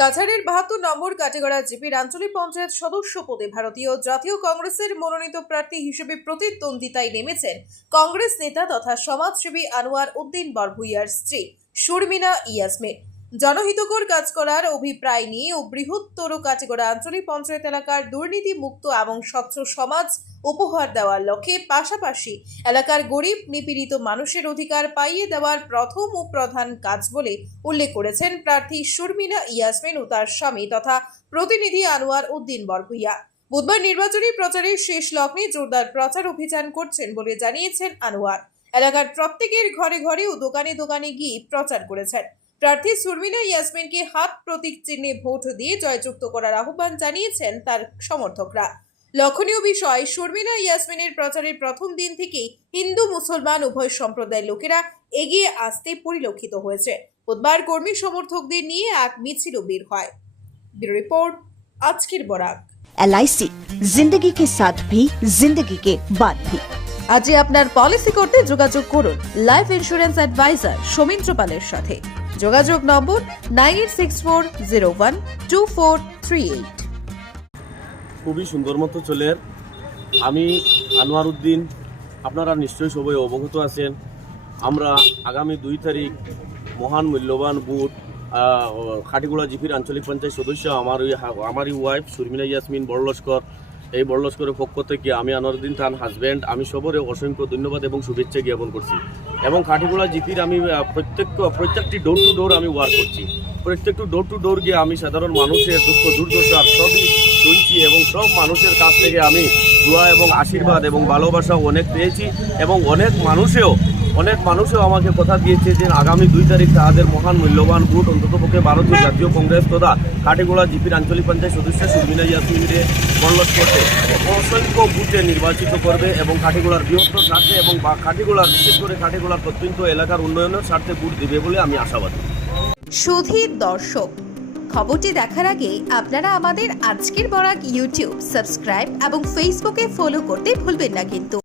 কাছাড়ের ৭২ নম্বর কাটিগড়া জিপির আঞ্চলিক পঞ্চায়েত সদস্য পদে ভারতীয় জাতীয় কংগ্রেসের মনোনীত প্রার্থী হিসেবে প্রতিদ্বন্দ্বিতায় নেমেছেন কংগ্রেস নেতা তথা সমাজসেবী আনোয়ার উদ্দিন বরভূইয়ার স্ত্রী শর্মিনা ইয়াসমিন। জনহিতকর কাজ করার অভিপ্রায় নিয়ে ও বৃহত্তর কাটিগড়া আঞ্চলিক পঞ্চায়েত এলাকার দুর্নীতি মুক্ত এবং স্বচ্ছ সমাজ উপহার দেওয়ার লক্ষ্যে পাশাপাশি এলাকার গরিব নিপীড়িত মানুষের অধিকার পাইয়ে দেওয়ার প্রথম ও প্রধান কাজ বলে উল্লেখ করেছেন প্রার্থী শর্মিনা ইয়াসমিন ও তার স্বামী তথা প্রতিনিধি আনোয়ার উদ্দিন বরভূইয়া। বুধবার নির্বাচনী প্রচারের শেষ লগ্নে জোরদার প্রচার অভিযান করছেন বলে জানিয়েছেন আনোয়ার। এলাকার প্রত্যেকের ঘরে ঘরে ও দোকানে দোকানে গিয়ে প্রচার করেছেন। প্রার্থী শর্মিনা ইয়াসমিনকে হাত প্রতীক চিহ্নে ভোট দিয়ে জয়যুক্ত করার আহ্বান জানিয়েছেন তার সমর্থকরা। লক্ষণীয় বিষয়, শর্মিনা ইয়াসমিনের প্রচারের প্রথম দিন থেকেই হিন্দু মুসলমান উভয় সম্প্রদায়ের লোকেরা এগিয়ে আসতে পরিলক্ষিত হয়েছে। বুধবার কর্মী সমর্থকদের নিয়ে এক মিছিলও বের হয়। ব্যুরো রিপোর্ট, আজকের বরাক। LIC जिंदगी के साथ भी जिंदगी के बाद भी। আজই আপনার পলিসি করতে যোগাযোগ করুন লাইফ ইন্স্যুরেন্স অ্যাডভাইজার সৌমিত্র পালের সাথে। যোগাযোগ নম্বর 9864012438। খুবই সুন্দর মতো চলে। আমি আনোয়ার উদ্দিন, আপনারা নিশ্চয়ই সবাই অবগত আছেন। আমরা আগামী 2 তারিখ মহান মূল্যবান বুট খাটিগুড়া জিপির আঞ্চলিক পঞ্চায়েত সদস্য আমারই ওয়াইফ শর্মিনা ইয়াসমিন বড়লস্কর, এই বড়লস্করের পক্ষ থেকে আমি আনোয়ার উদ্দিন তার হাজব্যান্ড, আমি সবরে অসংখ্য ধন্যবাদ এবং শুভেচ্ছা জ্ঞাপন করছি। এবং খাটিগুড়া জিপির আমি প্রত্যেকটি ডোর টু ডোর আমি ওয়ার্ক করছি। প্রত্যেকটি ডোর টু ডোর গিয়ে আমি সাধারণ মানুষের দুঃখ দুর্দশা সবই শুনছি এবং সব মানুষের কাছ থেকে আমি দোয়া এবং আশীর্বাদ এবং ভালোবাসা অনেক পেয়েছি। এবং অনেক মানুষেও আমাকে কথা দিয়েছে যে আগামী 2 তারিখ তাদের মহান মূল্যবান ভোট অন্ততপক্ষে ভারতীয় জাতীয় কংগ্রেস তথা খাটিগড়া জিপির আঞ্চলিক পঞ্চায়েত সদস্য শর্মিনা ইয়াসমিনকে বড়লট করতে অসংখ্য ভোটে নির্বাচিত করবে এবং খাটিগড়ার বৃহত্তর স্বার্থে এবং খাটিগড়ার বিশেষ করে খাটিগড়ার প্রত্যন্ত এলাকার উন্নয়নের স্বার্থে ভোট দিবে বলে আমি আশাবাদী। সুধীর দর্শক, খবরটি দেখার আগে আপনারা আমাদের আজকের বরাক ইউটিউব সাবস্ক্রাইব এবং ফেসবুকে ফলো করতে ভুলবেন না কিন্তু।